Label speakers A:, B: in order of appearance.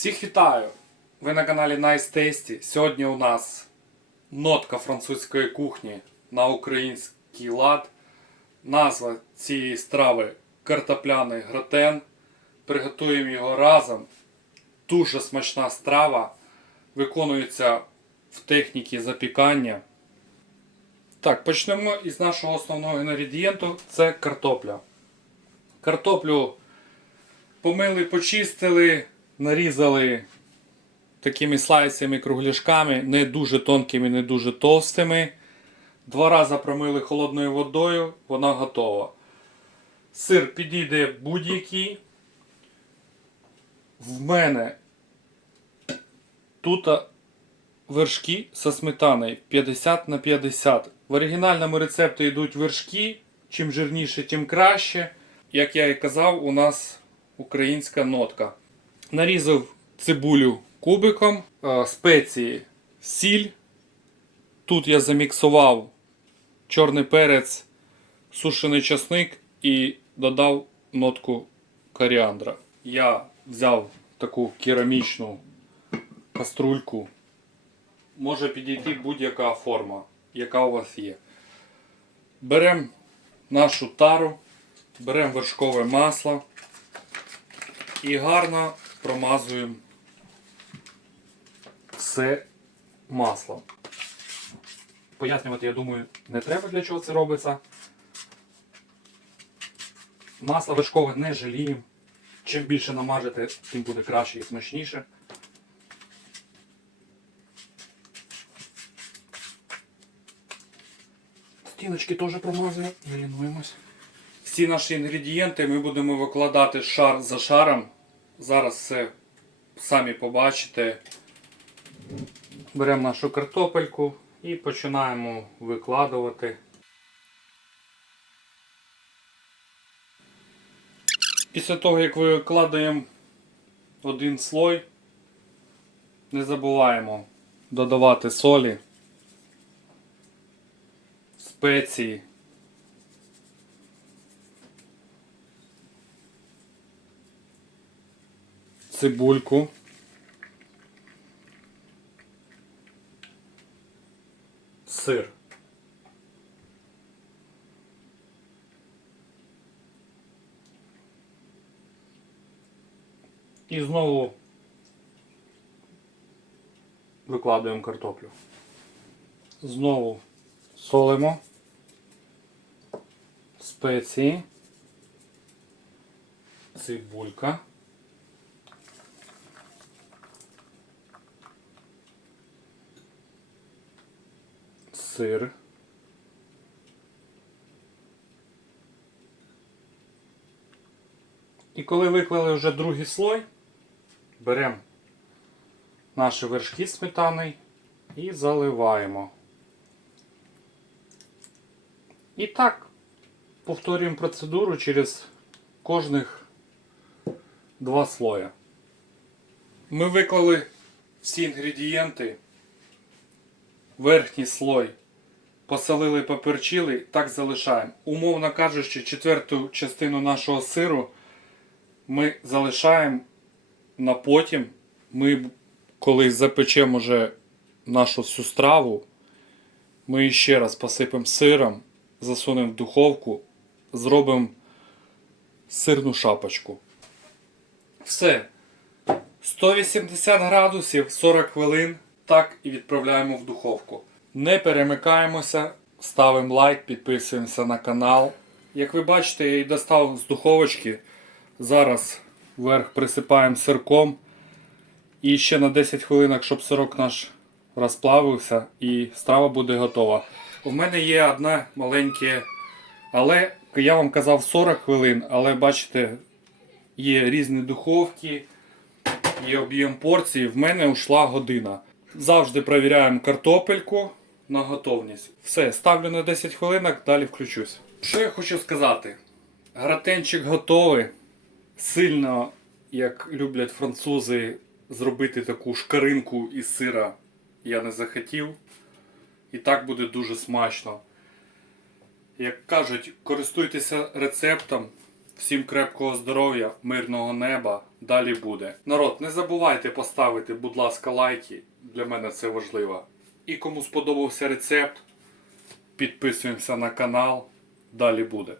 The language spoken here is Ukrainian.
A: Всіх вітаю! Ви на каналі Nice Tasty. Сьогодні у нас нотка французької кухні на український лад. Назва цієї страви картопляний гратен. Приготуємо його разом. Дуже смачна страва. Виконується в техніці запікання. Так, почнемо із нашого основного інгредієнту це картопля. Картоплю помили, почистили, нарізали такими слайсами, кругляшками, не дуже тонкими, не дуже товстими. Два рази промили холодною водою, вона готова. Сир підійде будь-який. В мене тут вершки со сметаною 50 на 50. В оригінальному рецепті йдуть вершки. Чим жирніше, тим краще. Як я і казав, у нас українська нотка. Нарізав цибулю кубиком, е, спеції сіль. Тут я заміксував чорний перець, сушений часник і додав нотку коріандра. Я взяв таку керамічну каструльку. Може підійти будь-яка форма, яка у вас є. Беремо нашу тару, беремо вершкове масло і гарно промазуємо все маслом. Пояснювати, я думаю, не треба для чого це робиться. Масло вершкове не жаліємо. Чим більше намажете, тим буде краще і смачніше. Стіночки теж промазуємо, не. Всі наші інгредієнти ми будемо викладати шар за шаром. Зараз все самі побачите. Беремо нашу картопельку і починаємо викладувати. Після того, як викладаємо один слой, не забуваємо додавати солі, спеції. Цибульку. Сир. І знову викладуємо картоплю. Знову солимо. Спеції. Цибулька. Сир. І коли виклали вже другий слой, беремо наші вершки сметани і заливаємо. І так повторюємо процедуру через кожних два слоя. Ми виклали всі інгредієнти. Верхній слой посолили, поперчили, так залишаємо. Умовно кажучи, четверту частину нашого сиру ми залишаємо на потім. Ми, коли запечемо вже нашу всю страву, ми ще раз посипемо сиром, засунемо в духовку, зробимо сирну шапочку. Все. 180 градусів 40 хвилин. Так і відправляємо в духовку. Не перемикаємося, ставимо лайк, підписуємося на канал. Як ви бачите, я і достав з духовочки. Зараз вверх присипаємо сирком. І ще на 10 хвилин, щоб сирок наш розплавився і страва буде готова. У мене є одне маленьке, але я вам казав 40 хвилин, але бачите, є різні духовки, є об'єм порції. В мене ушла година. Завжди перевіряємо картопельку на готовність. Все, ставлю на 10 хвилин, далі включусь. Що я хочу сказати? Гратенчик готовий. Сильно, як люблять французи, зробити таку шкаринку із сира я не захотів. І так буде дуже смачно. Як кажуть, користуйтеся рецептом. Всім крепкого здоров'я, мирного неба. Далі буде. Народ, не забувайте поставити, будь ласка, лайки. Для мене це важливо. І кому сподобався рецепт, підписуємося на канал. Далі буде.